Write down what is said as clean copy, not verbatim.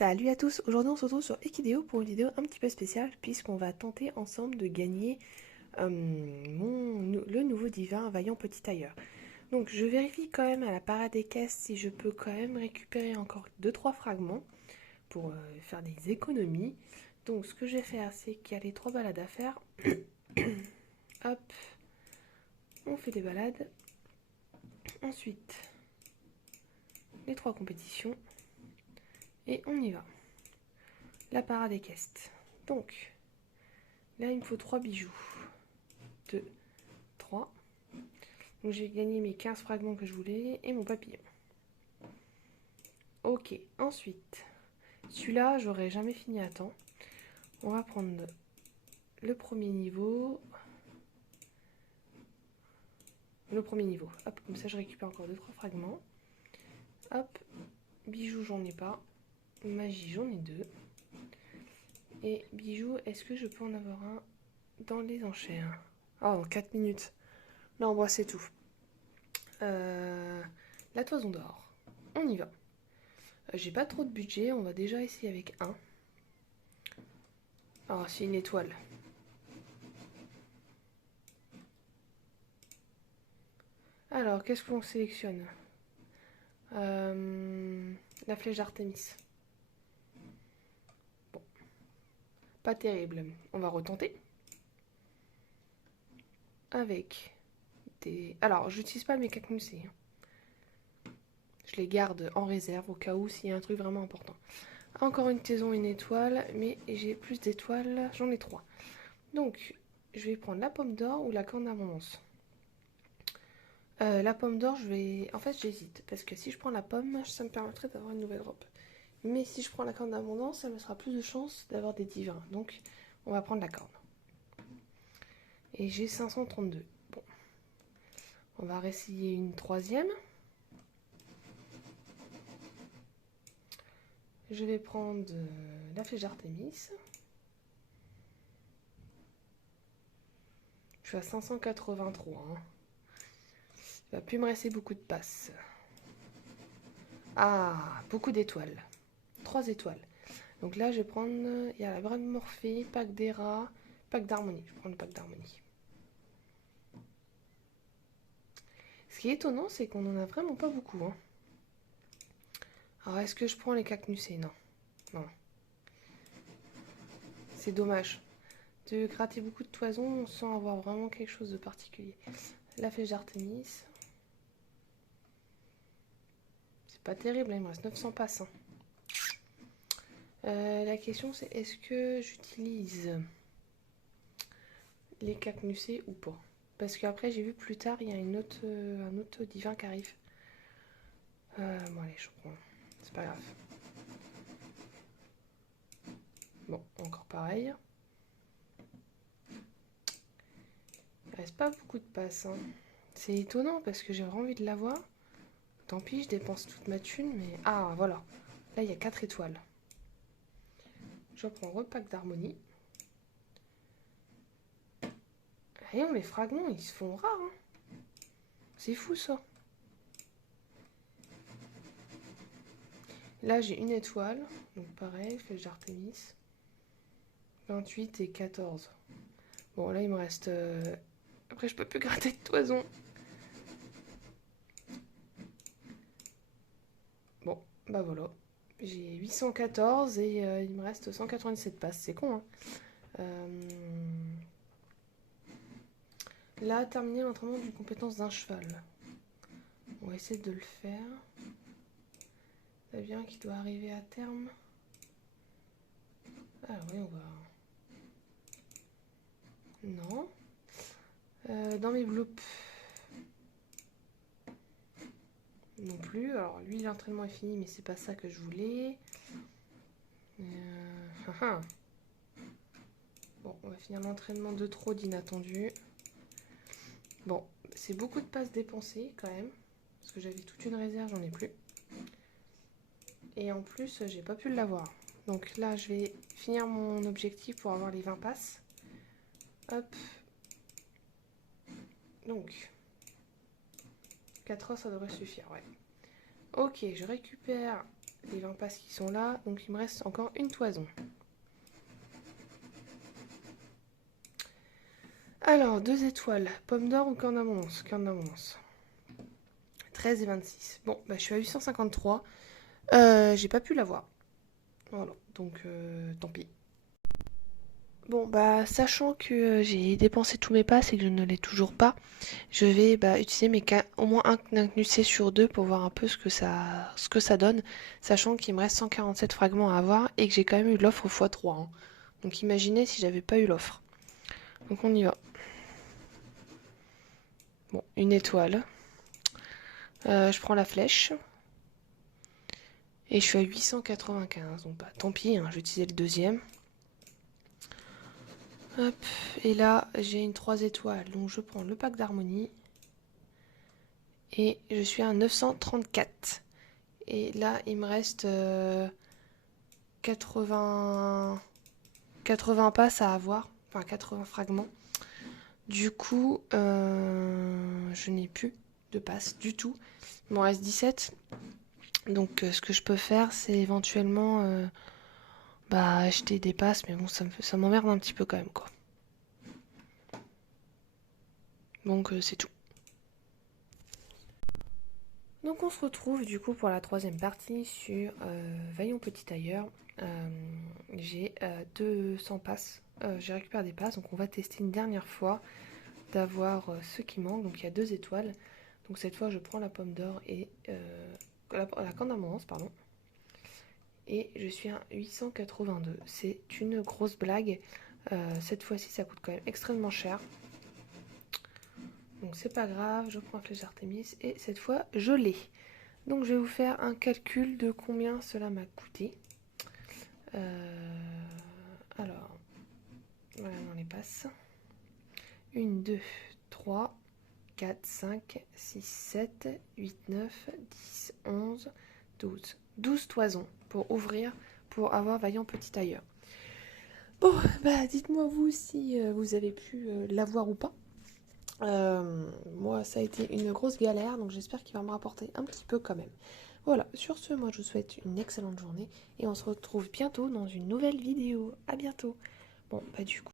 Salut à tous, aujourd'hui on se retrouve sur Equideo pour une vidéo un petit peu spéciale puisqu'on va tenter ensemble de gagner le nouveau divin Vaillant Petit Tailleur. Donc je vérifie quand même à la parade des caisses si je peux quand même récupérer encore deux trois fragments pour faire des économies. Donc ce que je vais faire c'est qu'il y a les 3 balades à faire. Hop, on fait des balades. Ensuite les 3 compétitions et on y va. La parade des caisses. Donc là il me faut 3 bijoux. 2, 3. Donc j'ai gagné mes 15 fragments que je voulais et mon papillon. Ok, ensuite, celui-là, j'aurais jamais fini à temps. On va prendre le premier niveau. Hop, comme ça je récupère encore 2-3 fragments. Hop, bijoux, j'en ai pas. Magie, j'en ai 2. Et bijoux, est-ce que je peux en avoir un dans les enchères? Oh, en 4 minutes. Non, bon, c'est tout. La toison d'or. On y va. J'ai pas trop de budget, on va déjà essayer avec un. Ah, c'est une étoile. Alors, qu'est-ce qu'on sélectionne? La flèche d'Artémis. Bon, pas terrible. On va retenter. Avec des... Alors, j'utilise pas le mécacnusé. Je les garde en réserve au cas où s'il y a un truc vraiment important. Encore une taison, une étoile, mais j'ai plus d'étoiles, j'en ai 3. Donc, je vais prendre la pomme d'or ou la corne d'abondance. La pomme d'or, je vais... En fait, j'hésite, parce que si je prends la pomme, ça me permettrait d'avoir une nouvelle robe. Mais si je prends la corne d'abondance, ça me sera plus de chance d'avoir des divins. Donc, on va prendre la corne. Et j'ai 532. Bon. On va réessayer une troisième. Je vais prendre la flèche d'Artémis. Je suis à 583. Hein. Il va plus me rester beaucoup de passes. Ah, beaucoup d'étoiles. 3 étoiles. Donc là, je vais prendre... Il y a la Brave Morphée, pack d'Era, pack d'Harmonie. Je vais prendre le pack d'Harmonie. Ce qui est étonnant, c'est qu'on en a vraiment pas beaucoup. Hein. Alors, est-ce que je prends les cacnusés? Non. Non. C'est dommage. De gratter beaucoup de toison sans avoir vraiment quelque chose de particulier. La flèche d'Artémis. C'est pas terrible, il me reste 900 passes. Hein. La question c'est est-ce que j'utilise les cacnusés ou pas? Parce qu'après j'ai vu plus tard il y a un autre divin qui arrive. Bon allez je prends. C'est pas grave. Bon encore pareil. Il reste pas beaucoup de passes. Hein. C'est étonnant parce que j'ai vraiment envie de l'avoir. Tant pis je dépense toute ma thune mais... Ah voilà. Là il y a 4 étoiles. Je reprends repack d'harmonie. Et les fragments ils se font rares. Hein. C'est fou ça. Là, j'ai une étoile. Donc pareil, flèche d'Artémis. 28 et 14. Bon, là, il me reste... Après, je peux plus gratter de toison. Bon, bah voilà. J'ai 814 et il me reste 197 passes. C'est con, hein. Là, terminer l'entraînement d'une compétence d'un cheval. On va essayer de le faire. Ça vient qui doit arriver à terme. Ah oui, on va... Non. Dans mes bloops. Non plus. Alors lui l'entraînement est fini mais c'est pas ça que je voulais. Bon, on va finir l'entraînement de trop d'inattendu. Bon, c'est beaucoup de passes dépensées quand même. Parce que j'avais toute une réserve, j'en ai plus. Et en plus, j'ai pas pu l'avoir. Donc là, je vais finir mon objectif pour avoir les 20 passes. Hop. Donc, 4 heures, ça devrait suffire, ouais. Ok, je récupère les 20 passes qui sont là. Donc il me reste encore une toison. Alors, 2 étoiles. Pomme d'or ou corne d'abondance? Corne d'abondance. 13 et 26. Bon, bah, je suis à 853. J'ai pas pu l'avoir. Voilà, donc tant pis. Bon, bah, sachant que j'ai dépensé tous mes passes et que je ne l'ai toujours pas, je vais utiliser au moins un Knacknussé sur 2 pour voir un peu ce que ça donne, sachant qu'il me reste 147 fragments à avoir et que j'ai quand même eu l'offre x3. Hein. Donc imaginez si j'avais pas eu l'offre. Donc on y va. Bon, une étoile. Je prends la flèche. Et je suis à 895. Donc bah tant pis, hein, je vais utiliser le deuxième. Hop, et là j'ai une 3 étoiles. Donc je prends le pack d'harmonie. Et je suis à 934. Et là il me reste 80 passes à avoir. Enfin 80 fragments. Du coup, je n'ai plus de passes du tout. Il m'en reste 17. Donc ce que je peux faire, c'est éventuellement acheter des passes. Mais bon, ça m'emmerde un petit peu quand même, quoi. Donc c'est tout. Donc on se retrouve du coup pour la troisième partie sur Vaillant Petit Tailleur. J'ai 200 passes. J'ai récupéré des passes, donc on va tester une dernière fois d'avoir ce qui manque. Donc il y a 2 étoiles. Donc cette fois je prends la pomme d'or et la corne d'abondance, pardon. Et je suis à 882. C'est une grosse blague. Cette fois-ci ça coûte quand même extrêmement cher. Donc c'est pas grave, je prends la flèche d'Artémis et cette fois je l'ai. Donc je vais vous faire un calcul de combien cela m'a coûté. Alors, voilà dans les passes. 1, 2, 3, 4, 5, 6, 7, 8, 9, 10, 11, 12. 12 toisons pour ouvrir, pour avoir Vaillant Petit Tailleur. Bon, bah dites-moi vous si vous avez pu l'avoir ou pas. Moi, ça a été une grosse galère, donc j'espère qu'il va me rapporter un petit peu quand même. Voilà, sur ce, moi je vous souhaite une excellente journée et on se retrouve bientôt dans une nouvelle vidéo. À bientôt. Bon, bah du coup.